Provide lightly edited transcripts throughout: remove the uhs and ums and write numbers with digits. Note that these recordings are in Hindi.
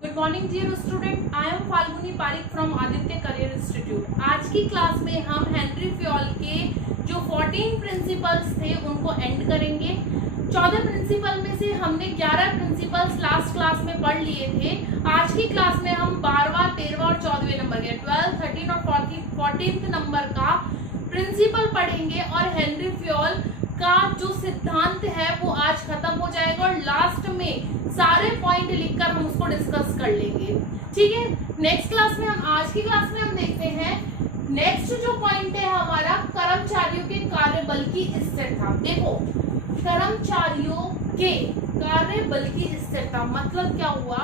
Good morning dear student, I am Falguni Parikh from Aditya career institute. आज की क्लास में हम हेनरी फ्योल के जो 14 प्रिंसिपल्स थे उनको एंड करेंगे। 14 प्रिंसिपल में से हमने 11 प्रिंसिपल्स लास्ट क्लास में पढ़ लिए थे। आज की क्लास में हम 12वां, 13वां और 14वें नंबर के 12, 13 और 14th नंबर का प्रिंसिपल पढ़ेंगे और हेनरी फ्योल का जो सिद्धांत है वो आज खत्म हो जाएगा और लास्ट में सारे पॉइंट लिखकर हम उसको डिस्कस कर लेंगे। ठीक है, नेक्स्ट क्लास में आज की क्लास में हम देखते हैं नेक्स्ट जो पॉइंट है हमारा कर्मचारियों के कार्यबल की स्थिरता। देखो, कर्मचारियों के कार्यबल की स्थिरता मतलब क्या हुआ?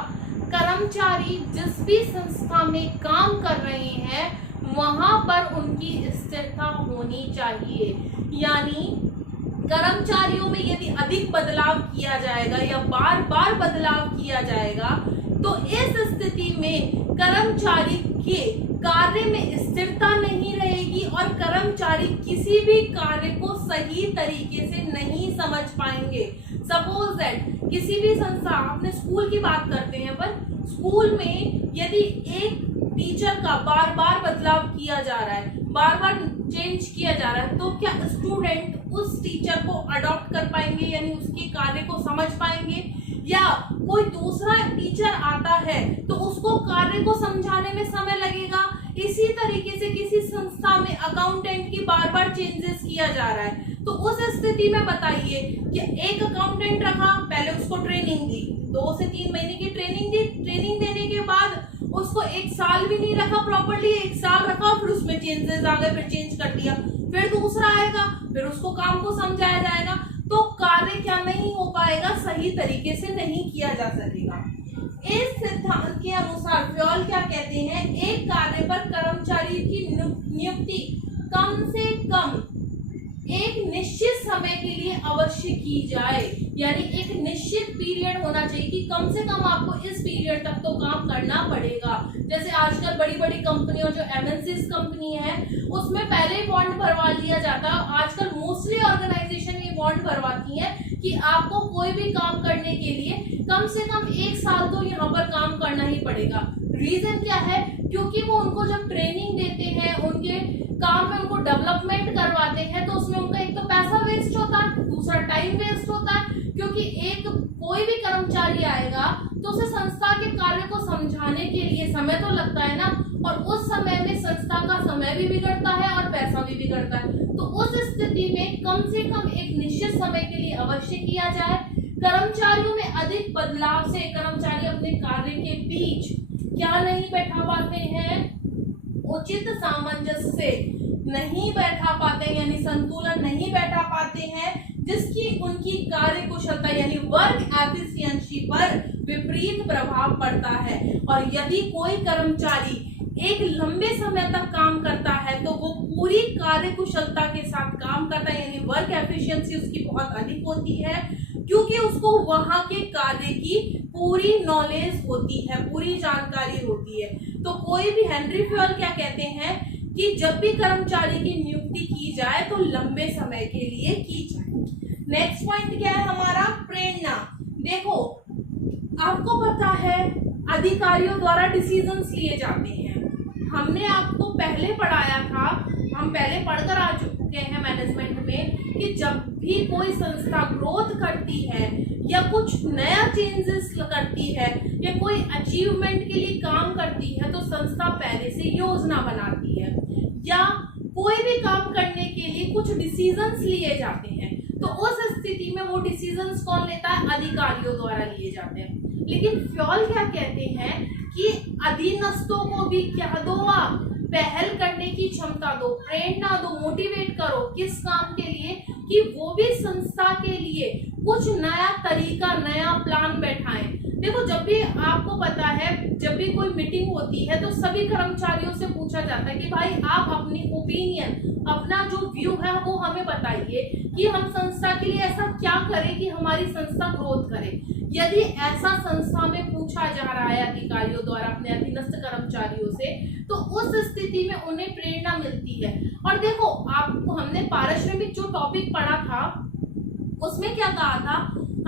कर्मचारी जिस भी संस्था में काम कर रहे हैं वहां पर उनकी स्थिरता होनी चाहिए। यानी कर्मचारियों में यदि अधिक बदलाव किया जाएगा या बार बार बदलाव किया जाएगा तो इस स्थिति में कर्मचारी के कार्य में स्थिरता नहीं रहेगी और कर्मचारी किसी भी कार्य को सही तरीके से नहीं समझ पाएंगे। सपोज दैट किसी भी संस्था, अपने स्कूल की बात करते हैं, पर स्कूल में यदि एक टीचर का बार बार बदलाव किया जा रहा है, बार बार चेंज किया जा रहा है, तो क्या स्टूडेंट उस टीचर को अडॉप्ट कर पाएंगे, यानी उसके कार्य को समझ पाएंगे? या कोई दूसरा टीचर आता है तो उसको कार्य को समझाने में समय लगेगा। इसी तरीके से किसी संस्था में अकाउंटेंट की बार बार चेंजेस किया जा रहा है तो उस स्थिति में बताइए कि एक अकाउंटेंट रखा, पहले उसको ट्रेनिंग दी, 2 से 3 महीने की ट्रेनिंग दी, ट्रेनिंग देने के बाद उसको 1 साल भी नहीं रखा प्रॉपर्ली, 1 साल रखा, फिर उसमें चेंजेस आ गए, फिर चेंज कर दिया, फिर दूसरा आएगा, फिर उसको काम को समझाया जाएगा, तो कार्य क्या नहीं हो पाएगा, सही तरीके से नहीं किया जा सकेगा। इस सिद्धांत के अनुसार फ्योल क्या कहते हैं? एक कार्य पर कर्मचारी की नियुक्ति कम से कम एक निश्चित समय के लिए अवश्य की जाए। यानी एक निश्चित पीरियड होना चाहिए कि कम से कम आपको इस पीरियड तक तो काम करना पड़ेगा। जैसे आजकल बड़ी बड़ी कंपनियों, जो एमएनसीज कंपनी है, उसमें पहले बॉन्ड भरवा लिया जाता है। आजकल मोस्टली ऑर्गेनाइजेशन ये बॉन्ड भरवाती है कि आपको कोई भी काम करने के लिए कम से कम 1 साल तो यहाँ पर काम करना ही पड़ेगा। रीजन क्या है? क्योंकि वो उनको जब ट्रेनिंग देते हैं, उनके काम में उनको डेवलपमेंट करवाते हैं, तो उसमें उनका एक तो पैसा वेस्ट होता है, दूसरा टाइम वेस्ट होता है, क्योंकि एक कोई भी कर्मचारी आएगा तो उसे संस्था के कार्य को समझाने के लिए समय तो लगता है ना, और उस समय में संस्था का समय भी बिगड़ता है और पैसा भी बिगड़ता है। तो उस स्थिति में कम से कम एक निश्चित समय के लिए अवश्य किया जाए। कर्मचारियों में अधिक बदलाव से कर्मचारी अपने कार्य के बीच क्या नहीं बैठा पाते हैं? उचित सामंजस्य से नहीं बैठा पाते, यानी संतुलन नहीं बैठा पाते हैं, जिसकी उनकी कार्य कुशलता यानी वर्क एफिशिएंसी पर विपरीत प्रभाव पड़ता है। और यदि कोई कर्मचारी एक लंबे समय तक काम करता है तो वो पूरी कार्य कुशलता के साथ काम करता है, यानी वर्क एफिशिएंसी उसकी बहुत अधिक होती है, क्योंकि उसको वहां के कार्य की पूरी नॉलेज होती है, पूरी जानकारी होती है। तो कोई भी हेनरी फ्योल क्या कहते हैं कि जब भी कर्मचारी की नियुक्ति की जाए तो लंबे समय के लिए की जाए। नेक्स्ट पॉइंट क्या है हमारा? प्रेरणा। देखो, आपको पता है अधिकारियों द्वारा डिसीजंस लिए जाते हैं। हमने आपको पहले पढ़ाया था, हम पहले पढ़कर आ चुके हैं मैनेजमेंट में, कि जब भी कोई संस्था ग्रोथ करती है या कुछ नया चेंजेस करती है या कोई अचीवमेंट के लिए काम करती है तो संस्था पहले से योजना बनाती है, या कोई भी काम करने के लिए कुछ डिसीजंस लिए जाते हैं। तो उस स्थिति में वो डिसीजंस कौन लेता है? अधिकारियों द्वारा लिए जाते हैं। लेकिन फ्योल क्या कहते हैं कि अधीनस्थों को भी क्या दो, आप पहल करने की क्षमता दो, प्रेरणा दो, मोटिवेट करो। किस काम के लिए? कि वो भी संस्था के लिए कुछ नया तरीका, नया प्लान बैठाएं। देखो, जब भी आपको पता है, जब भी कोई मीटिंग होती है तो सभी कर्मचारियों से पूछा जाता है कि भाई आप अपनी ओपिनियन, अपना जो व्यू है वो हमें बताइए कि हम संस्था के लिए ऐसा क्या करें कि हमारी संस्था ग्रोथ करे। यदि ऐसा संस्था में पूछा जा रहा है अधिकारियों द्वारा अपने अधीनस्थ कर्मचारियों से, तो उस स्थिति में उन्हें प्रेरणा मिलती है। और देखो, आपको हमने पारिश्रमिक जो टॉपिक पढ़ा था उसमें क्या कहा था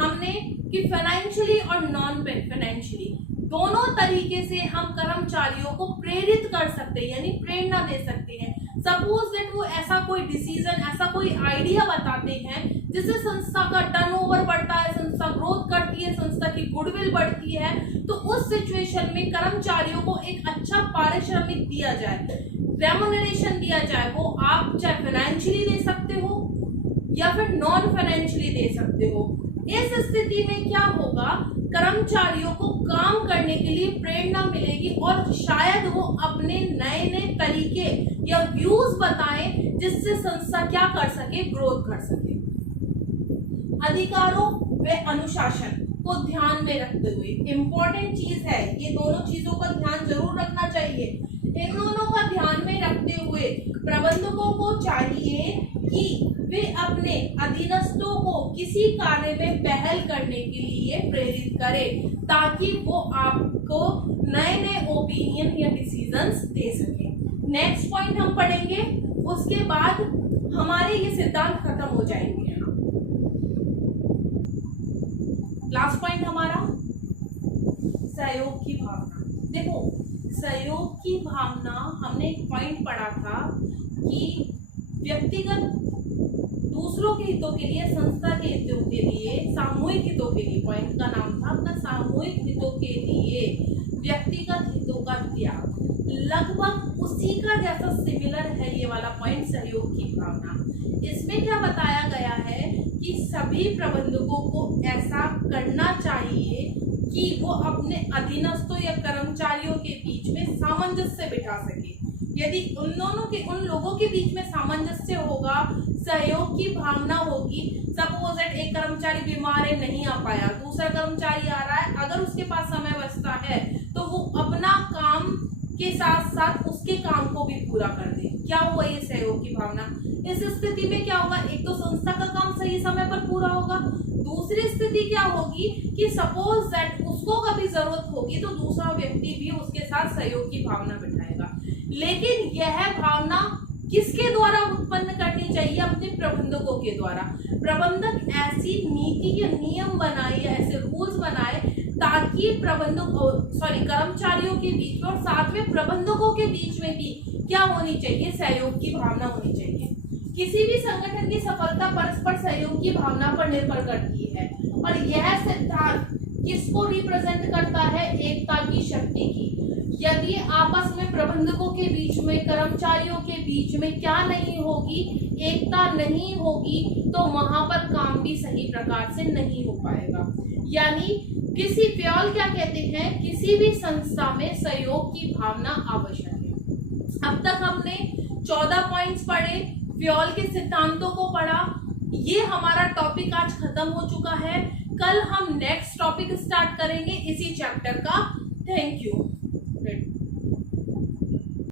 हमने कि फाइनेंशियली और नॉन फाइनेंशियली दोनों तरीके से हम कर्मचारियों को प्रेरित कर सकते हैं, यानी प्रेरणा दे सकते हैं। सपोज दैट वो ऐसा कोई डिसीजन, ऐसा कोई आइडिया बताते हैं जिससे संस्था का टर्नओवर बढ़ता है, संस्था ग्रोथ करती है, संस्था की गुडविल बढ़ती है, तो उस सिचुएशन में कर्मचारियों को एक अच्छा पारिश्रमिक दिया जाए, रेम्युनरेशन दिया जाए। वो आप चाहे फाइनेंशियली दे सकते हो या फिर नॉन फाइनेंशियली दे सकते हो। इस स्थिति में क्या होगा, कर्मचारियों को काम करने के लिए प्रेरणा मिलेगी और शायद वो अपने नए नए तरीके या व्यूज बताएं जिससे संस्था क्या कर सके, ग्रोथ कर सके। अधिकारों व अनुशासन को ध्यान में रखते हुए, इंपॉर्टेंट चीज है, ये दोनों चीजों का ध्यान जरूर रखना चाहिए। इन दोनों का ध्यान में रखते हुए प्रबंधकों को चाहिए कि वे अपने अधीनस्थों को किसी कार्य में पहल करने के लिए प्रेरित करें ताकि वो आपको नए नए ओपिनियन या डिसीजंस दे सके। नेक्स्ट पॉइंट हम पढ़ेंगे, उसके बाद हमारे ये सिद्धांत खत्म हो जाएंगे। लास्ट पॉइंट हमारा सहयोग की भावना। देखो, सहयोग की भावना, हमने एक पॉइंट पढ़ा था कि व्यक्तिगत दूसरों के हितों के लिए, संस्था के हितों के लिए, सामूहिक हितों के लिए, पॉइंट का नाम था अपना सामूहिक हितों के लिए व्यक्तिगत हितों का त्याग। लगभग उसी का जैसा सिमिलर है ये वाला पॉइंट, सहयोग की भावना। इसमें क्या बताया गया है कि सभी प्रबंधकों को ऐसा करना चाहिए कि वो अपने अधीनस्थों या कर्मचारियों के बीच में सामंजस्य बिठा सके। यदि उन लोगों के बीच में सामंजस्य होगा, सहयोग की भावना होगी, सपोज दैट एक कर्मचारी बीमार है, नहीं आ पाया, दूसरा कर्मचारी आ रहा है, अगर उसके पास समय बचता है तो वो अपना काम के साथ साथ उसके काम को भी पूरा कर दे। क्या हुआ, ये सहयोग की भावना। इस स्थिति में क्या होगा, एक तो संस्था का काम सही समय पर पूरा होगा, दूसरी स्थिति क्या होगी कि सपोज दैट उसको कभी जरूरत होगी तो दूसरा व्यक्ति भी उसके साथ सहयोग की भावना बिठाएगा। लेकिन यह भावना किसके द्वारा उत्पन्न करनी चाहिए, अपने प्रबंधकों के द्वारा। प्रबंधक ऐसी नीति या नियम बनाए या ऐसे रूल्स बनाए ताकि कर्मचारियों के बीच में और साथ में प्रबंधकों के बीच में भी क्या होनी चाहिए, सहयोग की भावना होनी चाहिए। किसी भी संगठन की सफलता परस्पर सहयोग की भावना पर निर्भर करती है और यह सिद्धांत किसको रिप्रेजेंट करता है, एकता की शक्ति की। यदि आपस में प्रबंधकों के बीच में, कर्मचारियों के बीच में क्या नहीं होगी, एकता नहीं होगी, तो वहां पर काम भी सही प्रकार से नहीं हो पाएगा। यानी किसी फ्योल क्या कहते हैं, किसी भी संस्था में सहयोग की भावना आवश्यक है। अब तक हमने 14 पॉइंट्स पढ़े, फ्योल के सिद्धांतों को पढ़ा। ये हमारा टॉपिक आज खत्म हो चुका है। कल हम नेक्स्ट टॉपिक स्टार्ट करेंगे इसी चैप्टर का। Thank you.